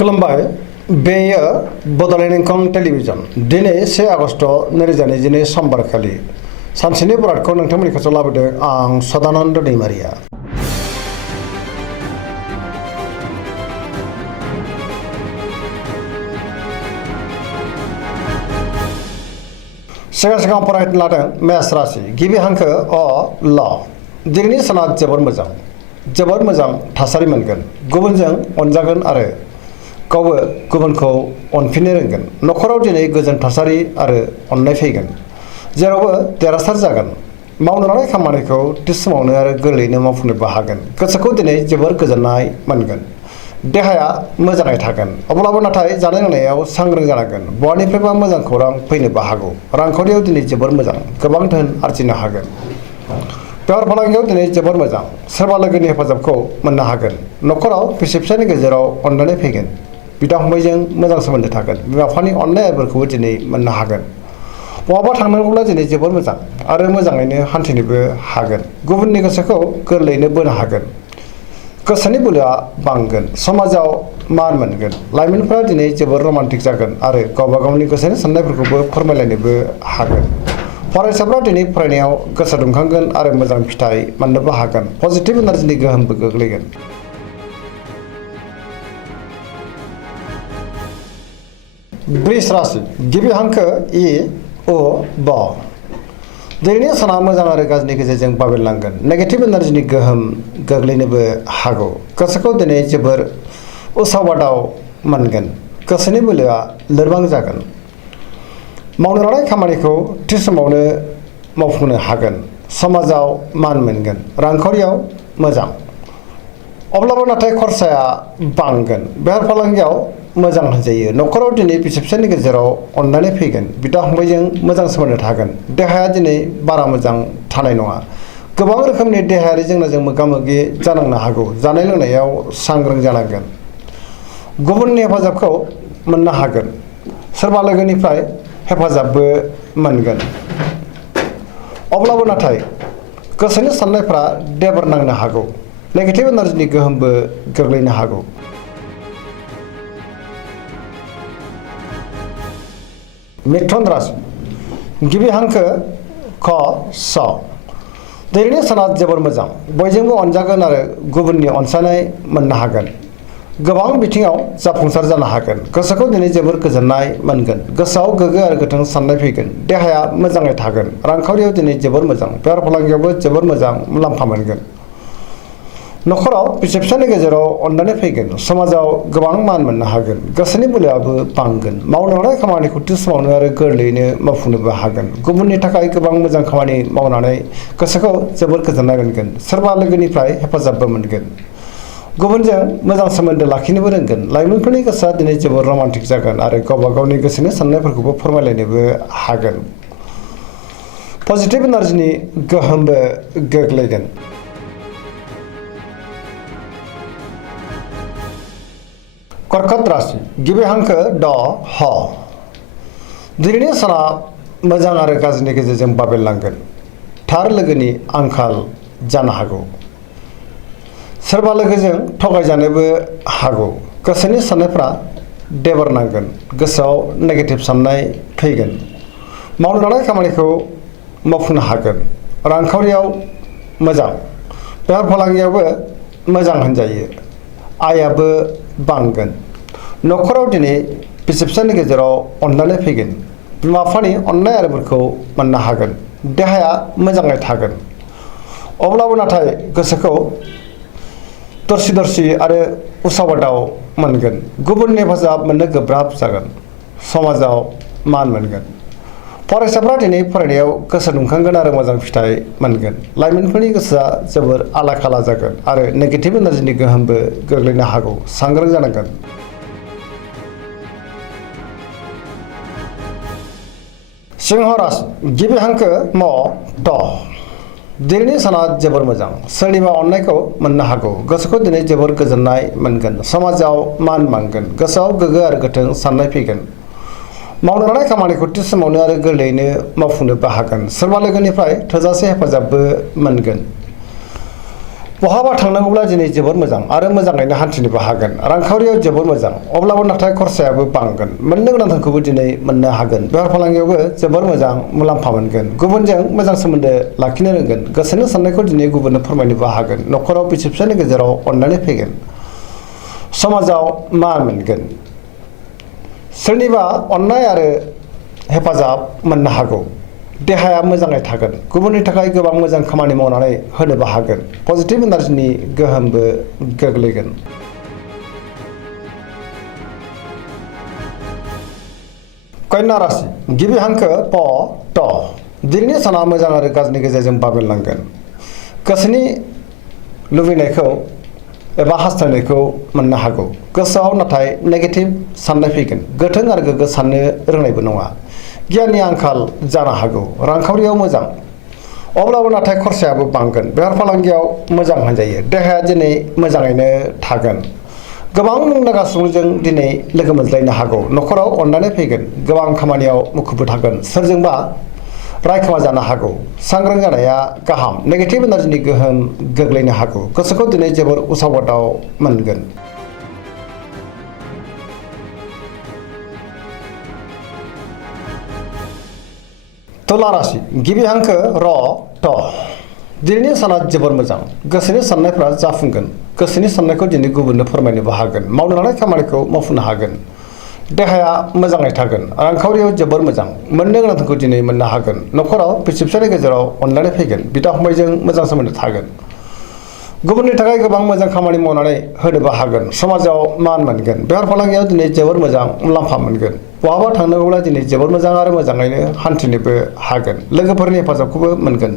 खुलुमबाय बेयो बड'लेण्ड इंखं टेलिभिजन दिनै 1 आगस्ट 2022 समबारखालि सानसेनि बरादखौ नोंथांमोननि खाथियाव लाबोदों आं सदानन्द दैमारिया। सिगां फरायनो लादों मेष राशि गिबि हांखो अ ल दिनैनि साना जोबोर मोजां थासारि मोनगोन, गुबुनजों अनजागोन आरो गावबो गुबुनखौ अनफिननो रोंगोन। न'खराव दिनै गोजोन थासारि आरो अननाय फैगोन, जेरावबो देरहासार जागोन। मावनो लानाय खामानिखौ थि समावनो आरो गोरलैयैनो मावफुंनोबो हागोन। गोसोखौ दिनै जोबोर गोजोननाय मोनगोन। देहाया मोजाङै थागोन, अब्लाबो नाथाय जानाय लोंनायाव सांग्रां जानांगोन। बहानिफ्रायबा मोजां खौरां फैनोबो हागौ। रांखावरियाव दिनै जोबोर मोजां, गोबां धोन आरजिनो हागोन। बेफार फालांगियाव दिनै जोबोर मोजां, सोरबा लोगोनि हेफाजाबखौ मोननो हागोन। न'खराव बिसि फिसायनि गेजेराव अनलायनाय फैगोन। बिदा फंबायजों मोजां सोमोन्दो थागोन। बिमा बिफानि अननाय आबोरखौबो दिनै मोननो हागोन। बहाबा थांनांगौब्ला दिनै जोबोर मोजां आरो मोजाङैनो हान्थिनोबो हागोन। गुबुननि गोसोखौ गोरलैयैनो बोनो हागोन। गोसोनि बोलोआ बांगोन, समाजाव मान मोनगोन। लाइमोनफोरा दिनै जोबोर रमान्टिक जागोन आरो गावबा गावनि गोसोनि साननायफोरखौबो फोरमायलायनोबो हागोन। फरायसाफ्रा दिनै फरायनायाव गोसो दुंखांगोन आरो मोजां फिथाइ मोननोबो हागोन। पजिटिभ एनार्जिनि गोहोमबो गोग्लैगोन। वृष राशि गिबि हांखो इ उ ब दिनैनि साना मोजां आरो गाज्रिनि गेजेरजों बाबेरलांगोन। नेगेटिभ एनार्जिनि गोहोम गोग्लैनोबो हागौ। गोसोखौ दिनै जोबोर उसाव बादाव मोनगोन। गोसोनि बोलोआ लोरबां जागोन। मावनो लानाय खामानिखौ थि समावनो मावफुंनो हागोन। समाजाव मान मोनगोन। रांखावरियाव मोजां, अब्लाबो नाथाय खरसाया बांगोन। बेफार फालांगियाव मोजां होनजायो। न'खराव दिनै बिसि फिसायनि गेजेराव अनलायनाय फैगोन। बिदा फंबायजों मोजां सोमोन्दो थागोन। देहाया दिनै बारा मोजां थानाय नङा। गोबां रोखोमनि देहायारि जेंनाजों मोगा मोगि जानांनो हागौ। जानाय लोंनायाव सांग्रां जानांगोन। गुबुननि हेफाजाबखौ मोननो हागोन। सोरबा लोगोनिफ्राय हेफाजाबबो मोनगोन। अब्लाबो नाथाय गोसोनि साननायफ्रा देबर नांनो हागौ। नेगेटिभ एनार्जिनि गोहोमबो गोग्लैनो हागौ। मिथुन राशि गिबि हांखो ख स दिनैनि साना जोबोर मोजां, बयजोंबो अनजागोन आरो गुबुननि अनसायनाय मोननो हागोन। गोबां बिथिङाव जाफुंसार जानो हागोन। गोसोखौ दिनै जोबोर गोजोननाय मोनगोन। गोसोआव गोग्गो आरो गोथों साननाय फैगोन। देहाया मोजाङै थागोन। रांखावरियाव दिनै जोबोर मोजां। बेफार फालांगियावबो जोबोर मोजां मुलाम्फा मोनगोन। न'खराव बिसि फिसायनि गेजेराव अनलायनाय फैगोन। समाजाव गोबां मान मोननो हागोन। गोसोनि बोलोआबो बांगोन। मावनो लानाय खामानिखौ थि समावनो आरो गोरलैयैनो मावफुंनोबो हागोन। गुबुननि थाखाय गोबां मोजां खामानि मावनानै गोसोखौ जोबोर गोजोननाय मोनगोन। सोरबा लोगोनिफ्राय हेफाजाबबो मोनगोन। गुबुनजों मोजां सोमोन्दो लाखिनोबो रोंगोन। लाइमोनफोरनि गोसोआ दिनै जोबोर रमान्टिक जागोन आरो गावबा गावनि गोसोनि साननायफोरखौबो फोरमायलायनोबो हागोन। पजिटिभ एनार्जिनि गोहोमबो गोग्लैगोन। कर्कट राशि गिबि हांखो ड ह दिनैनि साना मोजां आरो गाज्रिनि गेजेरजों बाबेरलांगोन। थार लोगोनि आंखाल जानो हागौ। सोरबा लोगोजों थगायजानोबो हागौ। गोसोनि साननायफ्रा देबर नांगोन। गोसोआव नेगेटिभ साननाय फैगोन। मावनो लानाय खामानिखौ मावफुंनो हागोन। रांखावरियाव मोजां, बेफार फालांगियावबो मोजां होनजायो। आयाबो बांगोन। न'खराव दिनै बिसि फिसायनि गेजेराव अनलायनाय फैगोन। बिमा बिफानि अननाय आरिफोरखौ मोननो हागोन। देहाया मोजाङै थागोन। अब्लाबो नाथाय गोसोखौ दरसि आरो उसाव बादाव मोनगोन। गुबुननि हेफाजाब मोननो गोब्राब जागोन। समाजाव मान मोनगोन। फरायसाफ्रा दिनै फरायनायाव गोसो दुंखांगोन आरो मोजां फिथाइ मोनगोन। लाइमोनफोरनि गोसोआ जोबोर आला खाला जागोन आरो नेगेटिभ एनार्जिनि गोहोमबो गोग्लैनो हागौ। सांग्रां जानांगोन। सिंह राशि गिबि हांखो म ट दिनैनि साना जोबोर मोजां। सोरनिबा अननायखौ मोननो हागौ। गोसोखौ दिनै जोबोर गोजोननाय मोनगोन। समाजाव मान बांगोन। गोसोआव गोग्गो आरो गोथों साननाय फैगोन। मावनो लानाय खामानिखौ थि समावनो आरो गोरलैयैनो मावफुंनोबो हागोन। सोरबा लोगोनिफ्राय थोजासे हेफाजाबबो मोनगोन। बहाबा थांनांगौब्ला दिनै जोबोर मोजां आरो मोजाङैनो हान्थिनोबो हागोन। रांखावरियाव जोबोर मोजां, अब्लाबो नाथाय खरसायाबो बांगोन। मोननो गोनां धोनखौबो दिनै मोननो हागोन। बेफार फालांगियावबो जोबोर मोजां मुलाम्फा मोनगोन। गुबुनजों मोजां सोमोन्दो लाखिनो रोंगोन। गोसोनि साननायखौ दिनै गुबुननो फोरमायनोबो हागोन। न'खराव बिसि फिसायनि गेजेराव अननानै फैगोन। समाजाव मान मोनगोन। सोरनिबा अननाय आरो हेफाजाब मोननो हागौ। देहाया मोजाङै थागोन। गुबुननि थाखाय गोबां मोजां खामानि मावनानै होनोबो हागोन। पजिटिभ एनार्जिनि गोहोमबो गोग्लैगोन। कन्या राशि गिबि हांखो प ट। दिनैनि साना मोजां आरो गाज्रिनि गेजेरजों बाबेनलांगोन। गोसोनि लुबैनायखौ एबा हास्थायनायखौ मोननो हागौ। गोसोआव नाथाय नेगेटिभ साननाय फैगोन। गोथों आरो गोग्गो साननो रोंनायबो नङा। गियाननि आंखाल जानो हागौ। रांखावरियाव मोजां, अब्लाबो नाथाय खरसायाबो बांगोन। बेफार फालांगियाव मोजां होनजायो। देहाया दिनै मोजाङैनो थागोन। गोबां मुंदांखा सुबुंजों दिनै लोगो मोनज्लायनो हागौ। न'खराव अननानै फैगोन। गोबां खामानियाव मुखुबबो थागोन। सोरजोंबा रायखोमा जानो हागौ। सांग्रां जानाया गाहाम। नेगेटिभ एनार्जिनि गोहोम गोग्लैनो हागौ। गोसोखौ दिनै जोबोर उसाव बादाव मोनगोन। तुला राशि गिबि हांखो र ट। दिनैनि साना जोबोर मोजां। गोसोनि साननायफ्रा जाफुंगोन। गोसोनि साननायखौ दिनै गुबुननो फोरमायनोबो हागोन। मावनो लानाय खामानिखौ मावफुंनो हागोन। देहाया मोजाङै थागोन। रांखावरियाव जोबोर मोजां। मोननो गोनांखौ दिनै मोननो हागोन। न'खराव बिसि फिसायनि गेजेराव अनलायनाय फैगोन। बिदा फंबायजों मोजां सोमोन्दो थागोन। गुबुननि थाखाय गोबां मोजां खामानि मावनानै होनोबो हागोन। समाजाव मान मोनगोन। बेफार फालांगियाव दिनै जोबोर मोजां मुलाम्फा मोनगोन। बहाबा थांनांगौब्ला दिनै जोबोर मोजां आरो मोजाङैनो हान्थिनोबो हागोन। लोगोफोरनि हेफाजाबखौबो मोनगोन।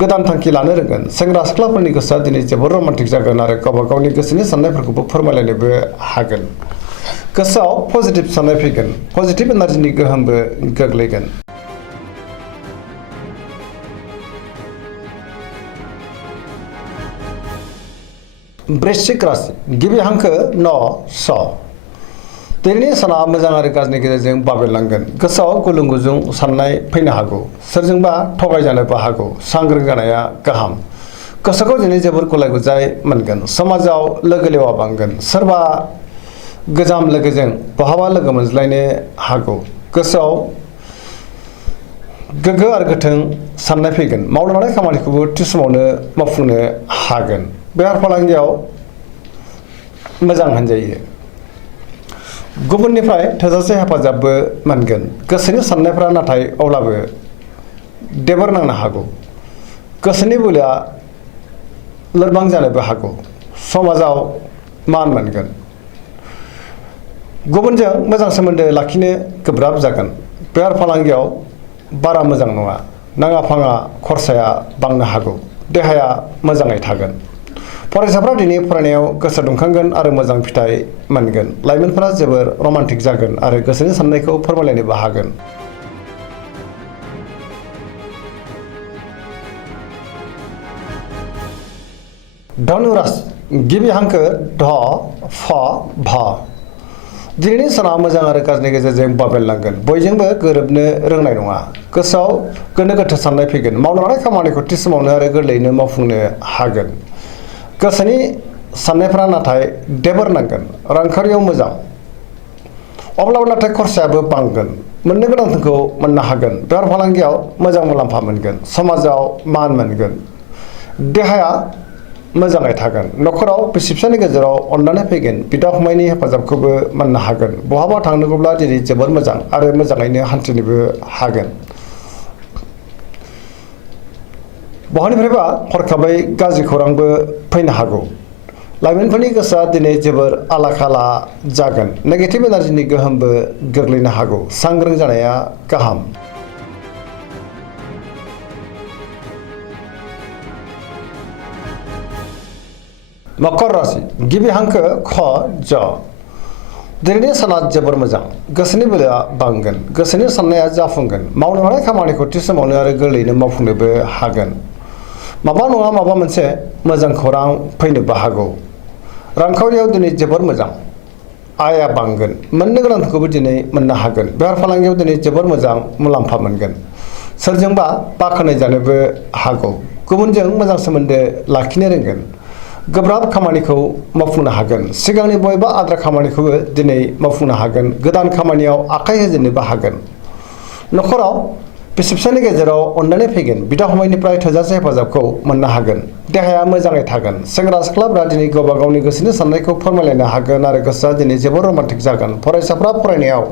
गोदान थांखि लानो रोंगोन। सेंग्रा सिख्लाफोरनि गोसोआ दिनै जोबोर रमान्टिक जागोन आरो गावबा गावनि गोसोनि साननायफोरखौबो फोरमायलायनोबो हागोन। गोसोआव पजिटिभ साननाय फैगोन। पजिटिभ एनार्जिनि गोहोमबो गोग्लैगोन। वृश्चिक राशि गिबि हांखो न स। दिनैनि साना मोजां आरो गाज्रिनि गेजेरजों बाबेनलांगोन। गोसोआव गुलुं गुजुं साननाय फैनो हागौ। सोरजोंबा थगायजानोबो हागौ। सांग्रां जानाया गाहाम। गोसोखौ दिनै जोबोर गुलाय गुजाय मोनगोन। समाजाव लोगो लेवा बांगोन। सोरबा गोजाम लोगोजों बहाबा लोगो मोनज्लायनो हागौ। गोसोआव गोग्गो आरो गोथों साननाय फैगोन। मावनो लानाय खामानिखौबो थि समावनो मावफुंनो हागोन। बेफार फालांगियाव मोजां होनजायो। गुबुननिफ्राय थोजासे हेफाजाबबो मोनगोन। गोसोनि साननायफ्रा नाथाय अब्लाबो देबर नांनो हागौ। गोसोनि बोलोआ लोरबां जानोबो हागौ। समाजाव मान मोनगोन। गुबुनजों मोजां सोमोन्दो लाखिनो गोब्राब जागोन। बेफार फालांगियाव बारा मोजां नङा। नाङा फाङा खरसाया बांनो हागौ। देहाया मोजाङै थागोन। फरायसाफ्रा दिनै फरायनायाव गोसो दुंखांगोन आरो मोजां फिथाइ मोनगोन। लाइमोनफोरा जोबोर रमान्टिक जागोन आरो गोसोनि साननायखौ फोरमायलायनोबो हागोन। धनु राशि गिबि हांखो ध फ भ। दिनैनि साना मोजां आरो गाज्रिनि गेजेरजों बाबेनलांगोन। बयजोंबो गोरोबनो रोंनाय नङा। गोसोआव गोनो गोथो साननाय फैगोन। मावनो लानाय खामानिखौ थि समावनो आरो गोरलैयैनो मावफुंनो हागोन। गोसोनि साननायफ्रा नाथाय देबर नांगोन। रांखावरियाव मोजां, अब्लाबो नाथाय खरसायाबो बांगोन। मोननो गोनां धोनखौ मोननो हागोन। बेफार फालांगियाव मोजां मुलाम्फा मोनगोन। समाजाव मान मोनगोन। देहाया मोजाङै थागोन। न'खराव बिसि फिसायनि गेजेराव अननानै फैगोन। बिदा फंबायनि हेफाजाबखौबो मोननो हागोन। बहाबा थांनांगौब्ला दिनै जोबोर मोजां आरो मोजाङैनो हान्थिनोबो हागोन। बहानिफ्रायबा हरखाबै गाज्रि खौरांबो फैनो हागौ। लाइमोनफोरनि गोसोआ दिनै जोबोर आला खाला जागोन। नेगेटिभ एनार्जिनि गोहोमबो गोग्लैनो हागौ। सांग्रां जानाया गाहाम। मकर राशि गिबि हांखो ख ज। दिनैनि साना जोबोर मोजां। गोसोनि बोलोआ बांगोन। गोसोनि साननाया जाफुंगोन। मावनो लानाय खामानिखौ थि समावनो आरो गोरलैयैनो मावफुंनोबो हागोन। माबा नङा माबा मोनसे मोजां खौरां फैनोबो हागौ। रांखावरियाव दिनै जोबोर मोजां। आयआ बांगोन। मोननो गोनांखौबो दिनै मोननो हागोन। बेफार फालांगियाव दिनै जोबोर मोजां मुलाम्फा मोनगोन। सोरजोंबा बाख्नाय जानोबो हागौ। गुबुनजों मोजां सोमोन्दो लाखिनो रोंगोन। गोब्राब खामानिखौ मावफुंनो हागोन। सिगांनि बबेबा आद्रा खामानिखौबो दिनै मावफुंनो हागोन। गोदान खामानियाव आखाइ होजेननोबो हागोन। न'खराव बिसि फिसायनि गेजेराव अनलायनाय फैगोन। बिदा फंबायनिफ्राय थोजासे हेफाजाबखौ मोननो हागोन। देहाया मोजाङै थागोन। सेंग्रा सिख्लाफ्रा दिनै गावबा गावनि गोसोनि साननायखौ फोरमायलायनो हागोन आरो गोसोआ दिनै जोबोर रमान्टिक जागोन। फरायसाफ्रा फरायनायाव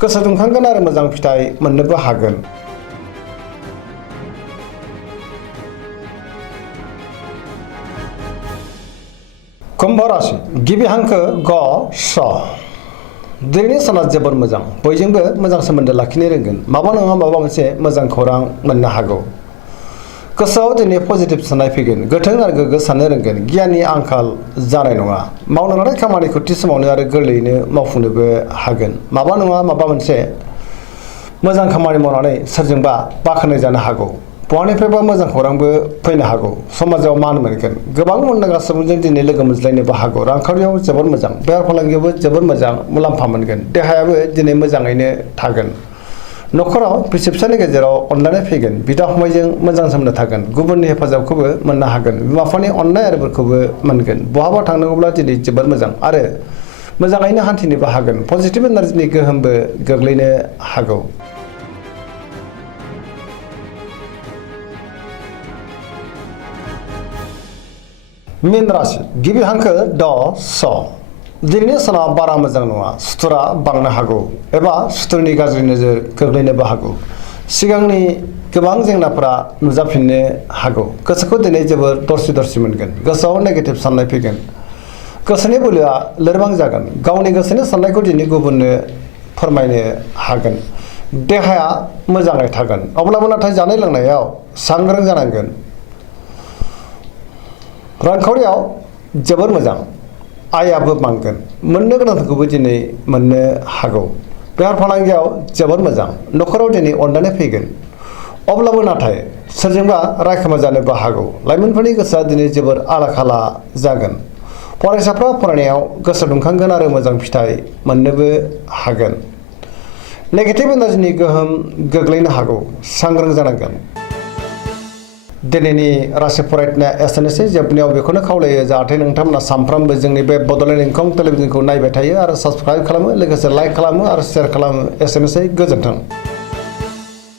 गोसो दुंखांगोन आरो मोजां फिथाइ मोननोबो हागोन। कुम्भ राशि गिबि हांखो ग स। दिनैनि साना जोबोर मोजां। बयजोंबो मोजां सोमोन्दो लाखिनो रोंगोन। माबा नङा माबा मोनसे मोजां खौरां मोननो हागौ। गोसोआव दिनै पजिटिभ साननाय फैगोन। गोथों आरो गोग्गो साननो रोंगोन। गियाननि आंखाल जानाय नङा। मावनो लानाय खामानिखौ थि समावनो आरो गोरलैयैनो मावफुंनोबो हागोन। माबा नङा माबा मोनसे मोजां खामानि मावनानै सोरजोंबा बाख्नाय जानो हागौ। बहानिफ्रायबा मोजां खौरांबो फैनो हागौ। समाजाव मान मोनगोन। गोबां मुंदांखा सुबुंजों दिनै लोगो मोनज्लायनोबो हागौ। रांखावरियाव जोबोर मोजां। बेफार फालांगियावबो जोबोर मोजां मुलाम्फा मोनगोन। देहायाबो दिनै मोजाङैनो थागोन। न'खराव बिसि फिसायनि गेजेराव अनलायनाय फैगोन। बिदा फंबायजों मोजां सोमोन्दो थागोन। गुबुननि हेफाजाबखौबो मोननो हागोन। बिमा बिफानि अननाय आरो बोरखौबो मोनगोन। बहाबा थांनांगौब्ला दिनै जोबोर मोजां आरो मोजाङैनो हान्थिनोबो हागोन। पजिटिभ एनार्जिनि गोहोमबो गोग्लैनो हागौ। मीन राशि गिबि हांखो ड स। दिनैनि साना बारा मोजां नङा। सुथुरा बांनो हागौ एबा सुथुरनि गाज्रि नोजोर गोग्लैनोबो हागौ। सिगांनि गोबां जेंनाफोरा नुजाफिननो हागौ। गोसोखौ दिनै जोबोर दरसि दरसि मोनगोन। गोसोआव नेगेटिभ साननाय फैगोन। गोसोनि बोलोआ लोरबां जागोन। गावनि गोसोनि साननायखौ दिनै गुबुननो फोरमायनो हागोन। देहाया मोजाङै थागोन। अब्लाबो नाथाय जानाय लोंनायाव सांग्रां जानांगोन। रांखावरियाव जोबोर मोजां। आयाबो बांगोन। मोननो गोनांखौबो दिनै मोननो हागौ। बेफार फालांगियाव जोबोर मोजां। न'खराव दिनै अनलायनाय फैगोन। अब्लाबो नाथाय सोरजोंबा रायखोमा जानोबो हागौ। लाइमोनफोरनि गोसोआ दिनै जोबोर आला खाला जागोन। फरायसाफ्रा फरायनायाव गोसो दुंखांगोन आरो मोजां फिथाइ मोननोबो हागोन। नेगेटिभ एनार्जिनि गोहोम गोग्लैनो हागौ। सांग्रां जानांगोन। दिनैनि राशि फरायनाया एसेनोसै। जोबनायाव बेखौनो खावलायो जाहाथे नोंथांमोना सानफ्रामबो जोंनि बे बड'लेण्ड इंखं टेलिभिजनखौ नायबाय थायो आरो साबस्क्राइब खालामो लोगोसे लाइक खालामो आरो शेयार खालामो। एसेनोसै गोजोन्थों।